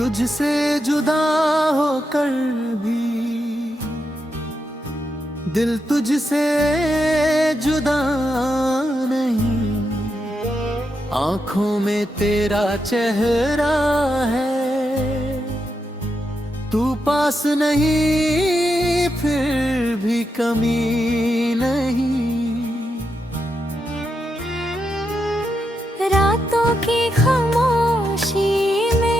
तुझसे जुदा होकर भी दिल तुझसे जुदा नहीं। आंखों में तेरा चेहरा है, तू पास नहीं फिर भी कमी नहीं। रातों की खामोशी में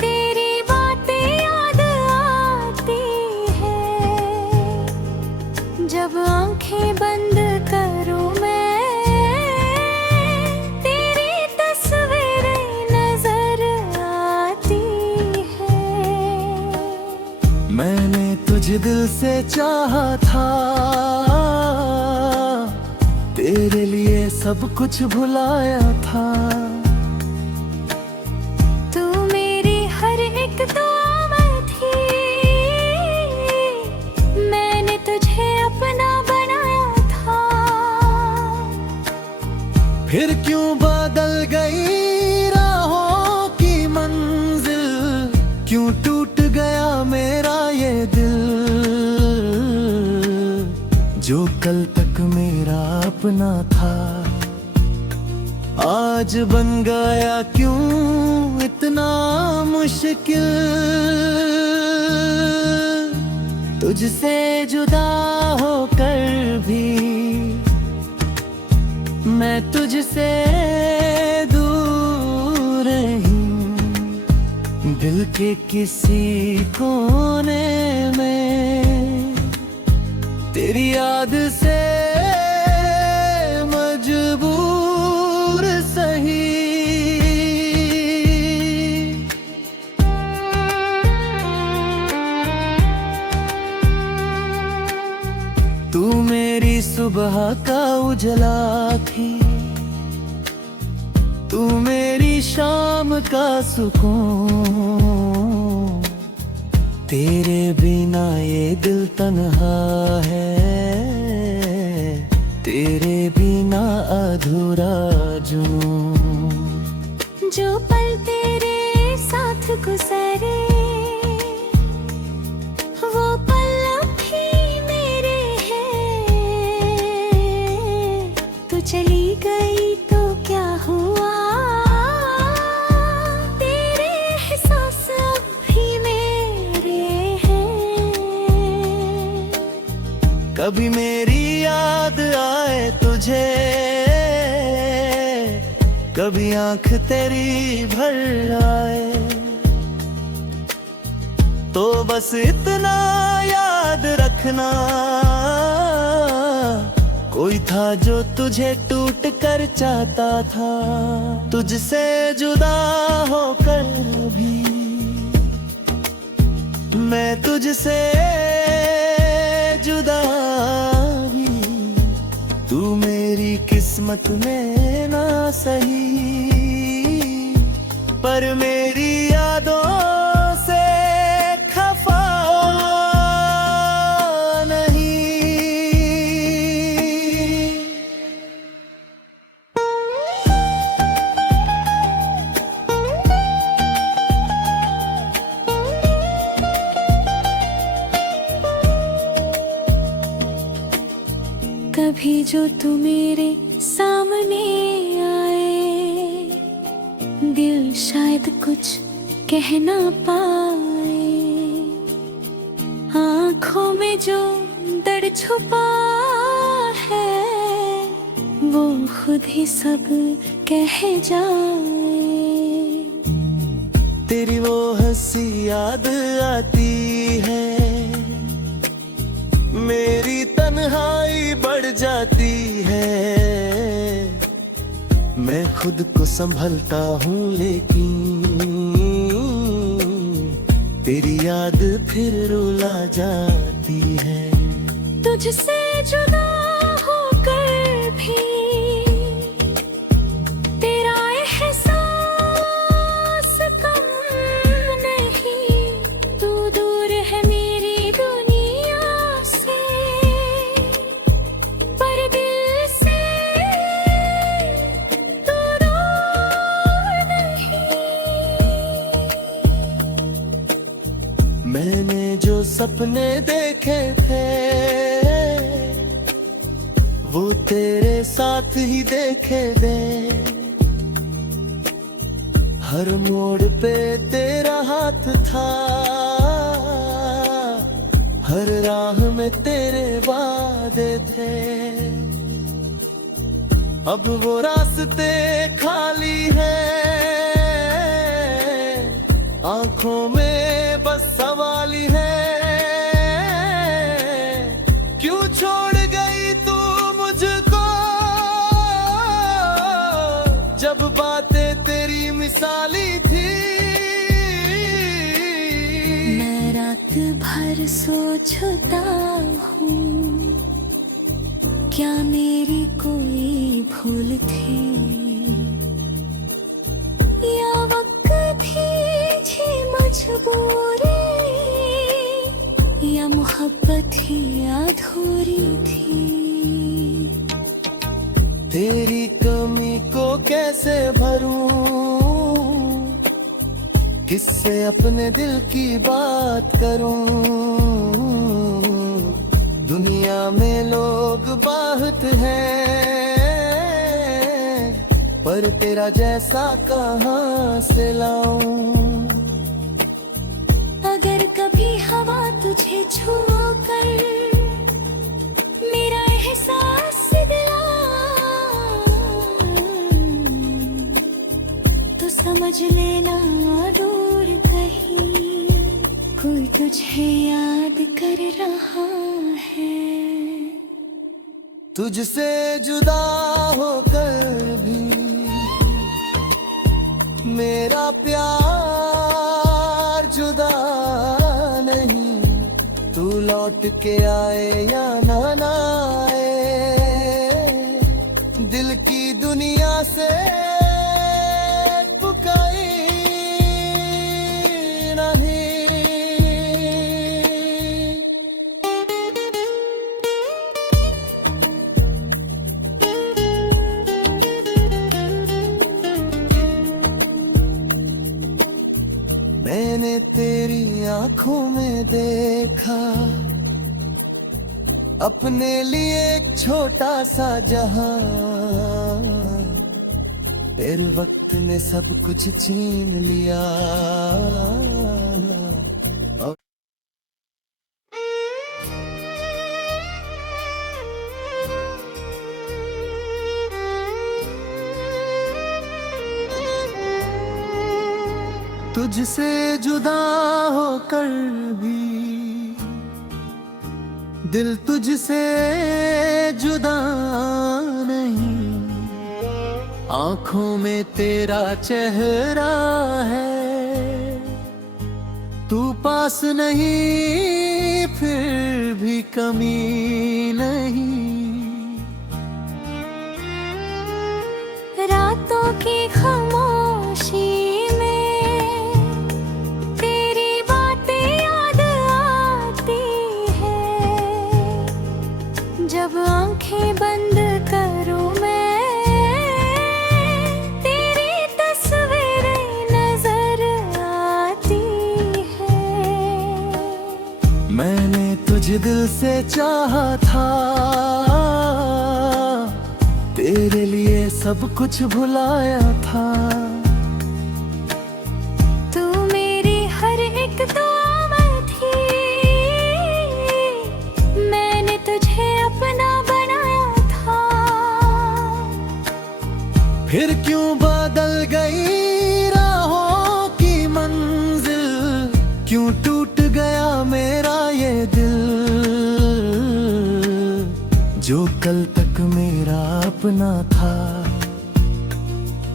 तेरी बातें याद आती है। जब आंखें बंद करूं मैं तेरी तस्वीरें नजर आती है। मैंने तुझे दिल से चाहा था, तेरे लिए सब कुछ भुलाया था। तू मेरी हर एक दुआ में थी, मैंने तुझे अपना बनाया था। फिर क्यों बदल गई राहों की मंजिल, क्यों टूट गया मेरा ये दिल, जो कल तक मेरा अपना था। आज बन गया क्यों इतना मुश्किल, तुझसे जुदा होकर भी मैं तुझसे दूर हूँ। दिल के किसी कोने में तेरी याद से मजबूर सही। तू मेरी सुबह का उजला थी, तू मेरी शाम का सुकून। तेरे बिना ये दिल तन्हा है, तेरे बिना अधूरा जुनून। जो पल तेरे साथ गुजरे वो पल अभी मेरे हैं। तू चली गई तो क्या हुआ, तेरे एहसास अभी मेरे हैं। कभी मेरी याद आए तुझे, कभी आंख तेरी भर आए, तो बस इतना याद रखना, कोई था जो तुझे टूट कर चाहता था। तुझसे जुदा होकर भी मैं तुझसे जुदा भी, तू मेरी किस्मत में ना सही, पर मेरी यादों से खफा नहीं। कभी जो तू मेरे सामने आए, दिल शायद कुछ कह ना पाए। आँखों में जो दर्द छुपा है वो खुद ही सब कह जाए। तेरी वो हंसी याद आती है, मेरी तन्हाई बढ़ जाती है। मैं खुद को संभलता हूँ लेकिन तेरी याद फिर रुला जाती है। तुझसे जुदा होकर भी तेरा एहसास कम नहीं। तू दूर है मेरी दुनिया से, पर दिल से तू दूर नहीं। मैंने जो सपने देखे थे वो तेरे साथ ही देखे दे। हर मोड़ पे तेरा हाथ था, हर राह में तेरे वादे थे। अब वो रास्ते खाली हैं, आंखों में बस सवाल ही है, क्यों छोड़ गई तू मुझको, जब बातें तेरी मिसाली थी। मैं रात भर सोचता हूँ, क्या मेरी कोई भूल थी, या वक्त थी मजबूरी, या मोहब्बत ही अधूरी थी। तेरी कमी को कैसे भरूं, किससे अपने दिल की बात करूं। दुनिया में लोग बहुत हैं, पर तेरा जैसा कहाँ से लाऊं। अगर कभी हवा तुझे छू कर मेरा एहसास दिला, तो समझ लेना दूर कहीं कोई तुझे याद कर रहा है। तुझसे जुदा होकर भी मेरा प्यार जुदा नहीं, तू लौट के आए या ना आए, दिल की दुनिया से पुकाई नहीं। मैंने तेरी आंखों में देखा अपने लिए एक छोटा सा जहां, तेरे वक्त ने सब कुछ छीन लिया। तुझसे जुदा होकर भी दिल तुझसे जुदा नहीं, आंखों में तेरा चेहरा है, तू पास नहीं फिर भी कमी नहीं। रातों की खामोशी जब आंखें बंद करूं मैं, तेरी तस्वीरें नजर आती है। मैंने तुझे दिल से चाहा था, तेरे लिए सब कुछ भुलाया था। तू मेरी हर एक दुआ में थी, मैंने तुझे अपना बनाया था। फिर क्यों बदल गई राहों की मंजिल, क्यों टूट गया मेरा ये दिल, जो कल तक मेरा अपना था,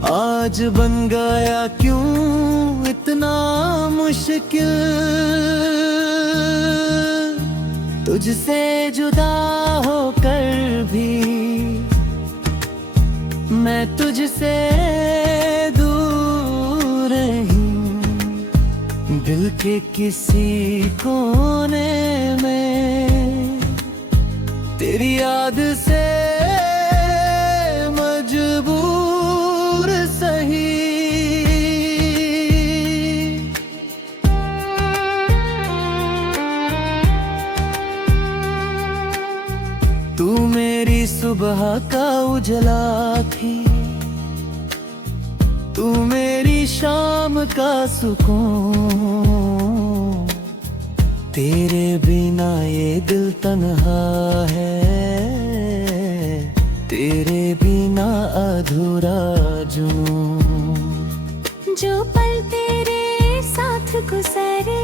आज बन गया क्यों इतना मुश्किल। तुझसे जुदा होकर भी मैं तुझसे दूर हूँ, दिल के किसी कोने में तेरी याद से मजबूर सही। तू मेरी सुबह का उजला थी, तू मेरी शाम का सुकून। तेरे बिना ये दिल तन्हा है, तेरे बिना अधूरा जुनून। जो पल तेरे साथ गुजरे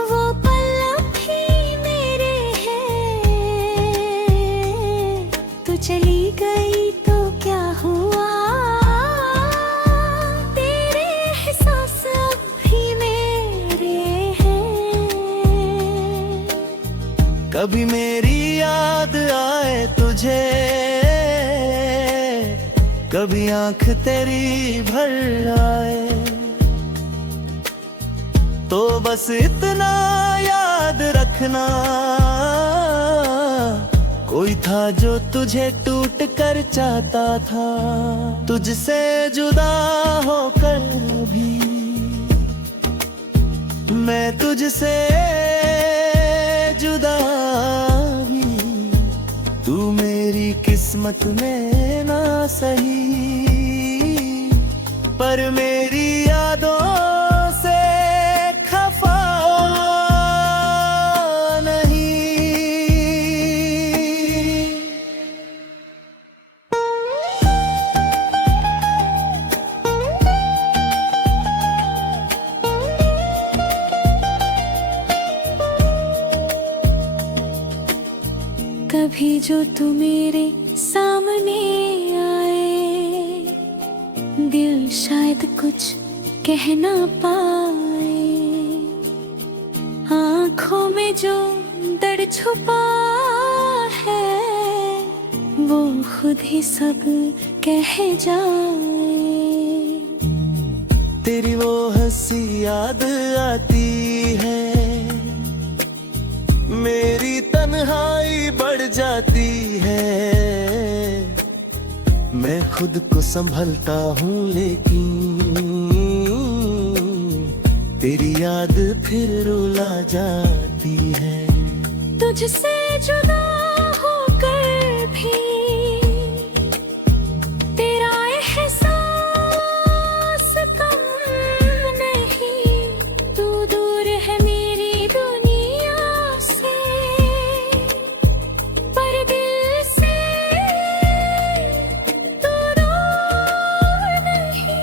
वो पल अभी मेरे हैं। तू चली गई तो क्या हुआ, तेरे एहसास अभी मेरे हैं। कभी मेरी याद आए तुझे, कभी आंख तेरी भर आए, तो बस इतना याद रखना, कोई था जो तुझे टूट कर चाहता था, तुझसे जुदा होकर भी मैं तुझसे जुदा भी। तू मेरी किस्मत में ना सही, पर मेरी यादों से खफा नहीं। कभी जो तू मेरे सामने आए, दिल शायद कुछ कह ना पाए। आँखों में जो दर्द छुपा है, वो खुद ही सब कह जाए। तेरी वो हंसी याद आती है, मेरी तन्हाई बढ़ जाती है। मैं खुद को संभलता हूँ लेकिन तेरी याद फिर रुला जाती है। तुझसे जुदा होकर भी तेरा एहसास कम नहीं। तू दूर है मेरी दुनिया से, पर दिल से तू दूर नहीं।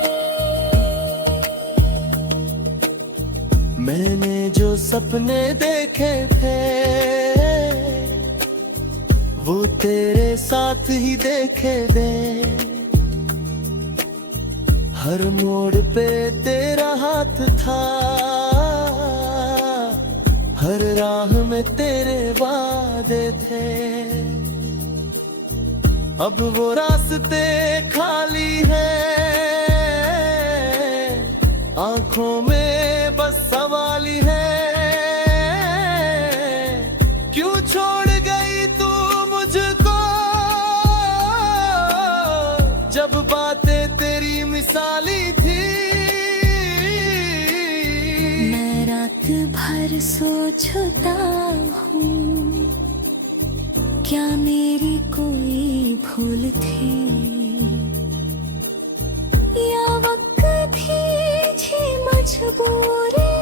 मैंने जो सपने देखे थे, वो तेरे साथ ही देखे दे। हर मोड़ पे तेरा हाथ था, हर राह में तेरे वादे थे। अब वो रास्ते खाली हैं, आंखों में बस सवाल ही है। क्यों छोड़ गई तू मुझको, जब बातें तेरी मिसाली थी। मैं रात भर सोचता हूँ, क्या मेरी कोई भूल थी, या वक्त थी मजबूरी,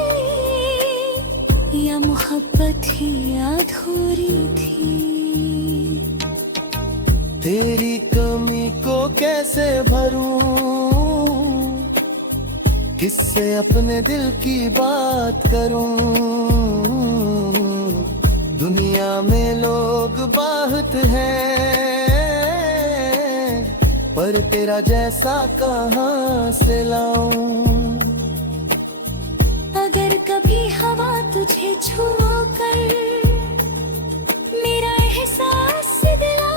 या मोहब्बत ही अधूरी थी। तेरी कमी को कैसे भरूं, किससे अपने दिल की बात करूं। दुनिया में लोग बहुत हैं, पर तेरा जैसा कहाँ से लाऊं। अगर कभी हवा तुझे छूकर मेरा एहसास दिला,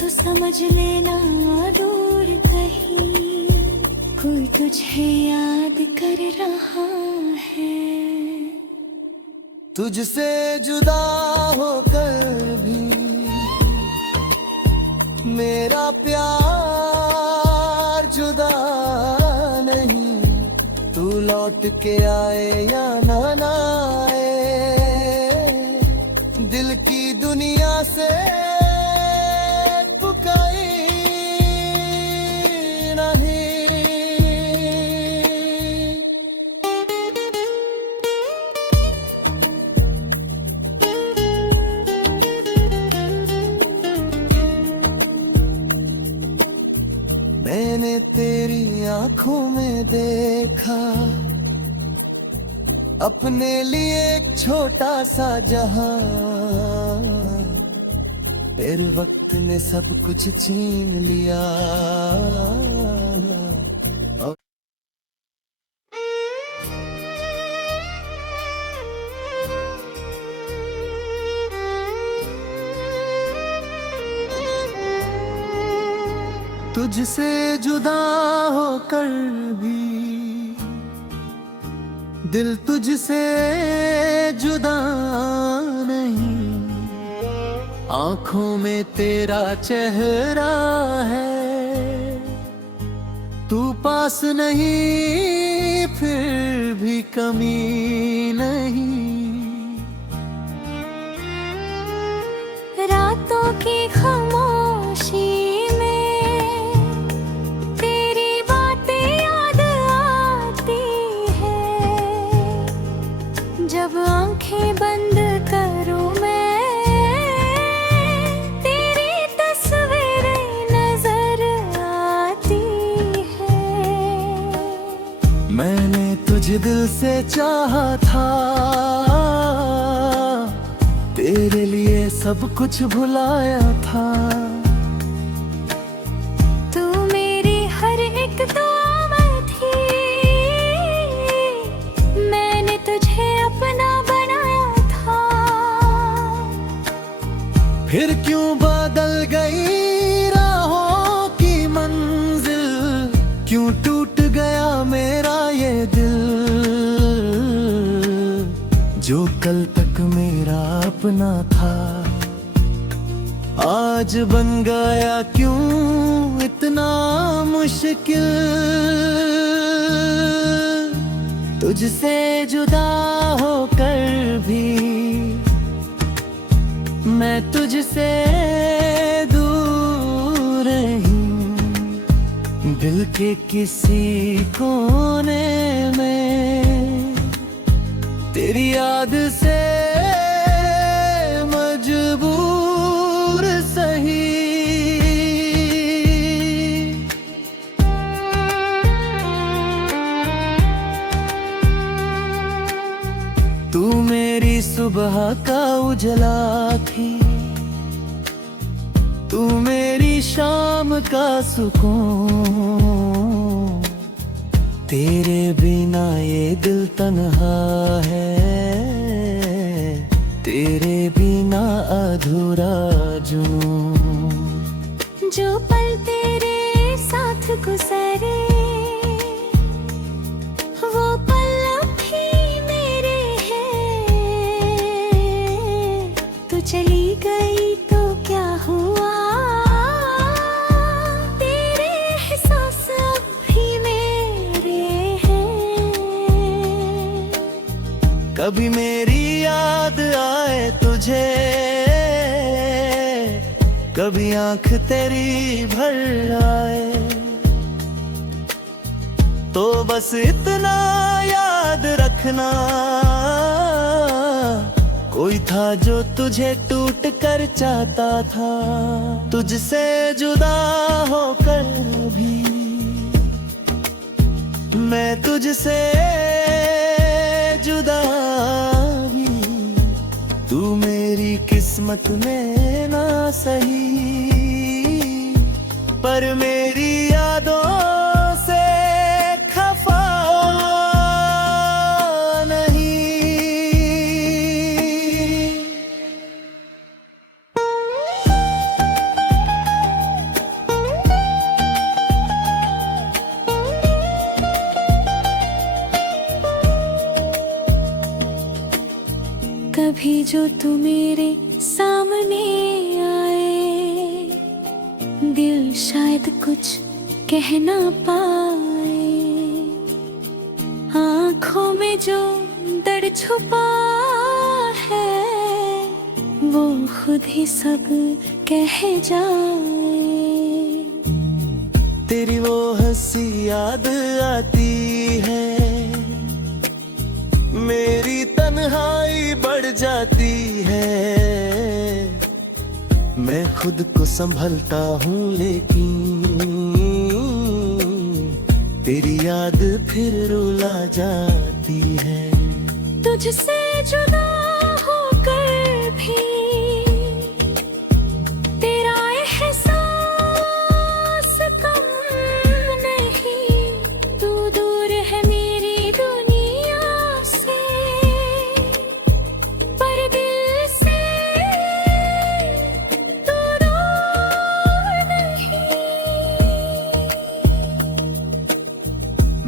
तो समझ लेना दूर कहीं कोई तुझे याद कर रहा है। तुझसे जुदा होकर भी मेरा प्यार जुदा नहीं। तू लौट लौट के आए या ना आए, दिल की दुनिया से पुकाई नहीं। मैंने तेरी आंखों में देखा अपने लिए एक छोटा सा जहां, फिर वक्त ने सब कुछ छीन लिया। तुझसे जुदा होकर भी दिल तुझसे जुदा नहीं, आंखों में तेरा चेहरा है, तू पास नहीं फिर भी कमी नहीं। रातों की खामोशी जब आंखें बंद करूं मैं, तेरी तस्वीरें नजर आती है। मैंने तुझे दिल से चाहा था, तेरे लिए सब कुछ भुलाया था। तू मेरी हर एक दुआ में थी, मैंने तुझे अपना बनाया था। फिर क्यों बदल गई राहों की मंजिल, क्यों टूट गया मेरा ये दिल, जो कल तक मेरा अपना था आज बन गया क्यों इतना मुश्किल। तुझसे जुदा होकर भी मैं तुझसे दूर हूँ, दिल के किसी कोने में तेरी याद से मजबूर सही। तू मेरी सुबह का उजला थी, तू मेरी शाम का सुकून, तेरे बिना ये दिल तन्हा है, तेरे बिना अधूरा जुनून। जो पल तेरे साथ गुजरे वो पल अभी मेरे हैं। तू चली गई तो क्या हुआ, तेरे एहसास अभी मेरे हैं। कभी मेरी याद आए तुझे, कभी आंख तेरी भर आए, तो बस इतना याद रखना, कोई था जो तुझे टूट कर चाहता था। तुझसे जुदा होकर भी मैं तुझसे जुदा भी, तू मेरी किस्मत में ना सही, पर मेरी यादों से खफा नहीं। कभी जो तू मेरे सामने आए, दिल शायद कुछ कह ना पाए, आँखों छुपा है वो खुद ही सब कह जाए। तेरी वो हंसी याद आती है, मेरी तन्हाई बढ़ जाती है। मैं खुद को संभलता हूँ लेकिन तेरी याद फिर रुला जाती है। तुझसे जुदा होकर भी तेरा एहसास कम नहीं। तू दूर है मेरी दुनिया से, पर दिल से तू दूर नहीं।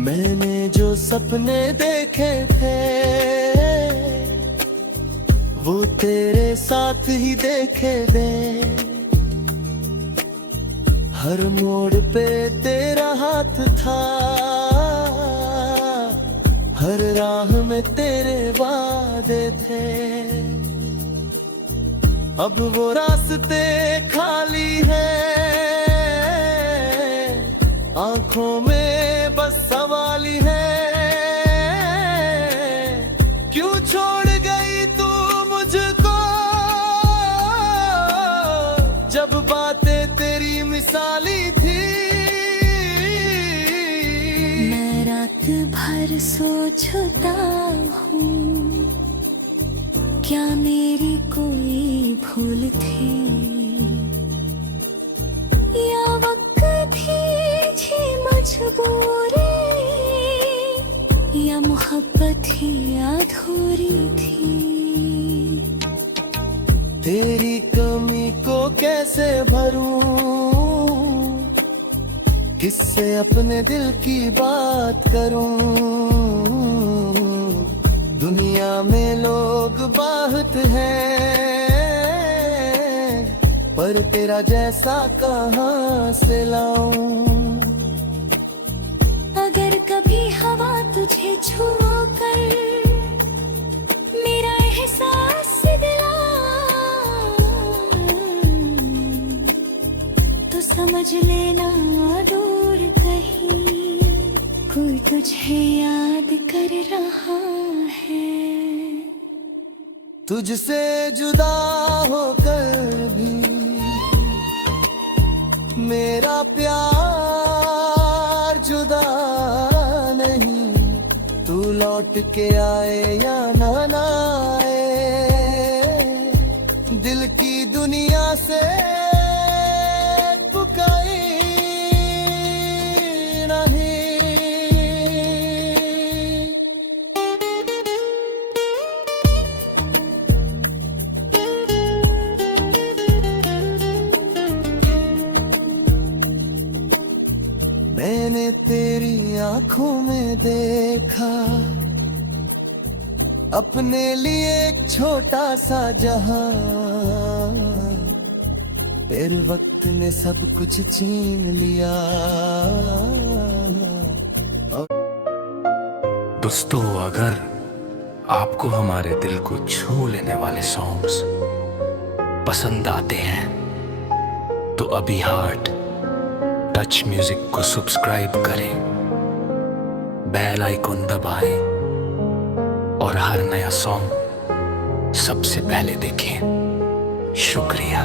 मैंने जो सपने देखे थे वो तेरे साथ ही देखे दे। हर मोड़ पे तेरा हाथ था, हर राह में तेरे वादे थे। अब वो रास्ते खाली है, आंखों में बस सवाल ही है। क्यों छोड़ गई तू मुझको, जब बातें तेरी मिसाली थी। मैं रात भर सोचता हूँ क्या मेरी कोई भूल थी, या वक्त थी मजबूरी, या मोहब्बत ही अधूरी थी। तेरी कमी को कैसे भरूं, किससे अपने दिल की बात करूं। दुनिया में लोग बहुत हैं, पर तेरा जैसा कहाँ से लाऊं। अगर कभी हवा तुझे छूकर मेरा एहसास तो समझ लेना दूर कहीं कोई तुझे याद कर रहा है। तुझसे जुदा होकर भी मेरा प्यार जुदा नहीं। तू लौट के आए या ना आए, दिल की दुनिया से मैंने तेरी आंखों में देखा अपने लिए एक छोटा सा जहां। तेरे वक्त ने सब कुछ छीन लिया। दोस्तों, अगर आपको हमारे दिल को छू लेने वाले सॉन्ग्स पसंद आते हैं तो अभी हार्ट टच म्यूजिक को सब्सक्राइब करें, बेल आइकन दबाएं और हर नया सॉन्ग सबसे पहले देखें। शुक्रिया।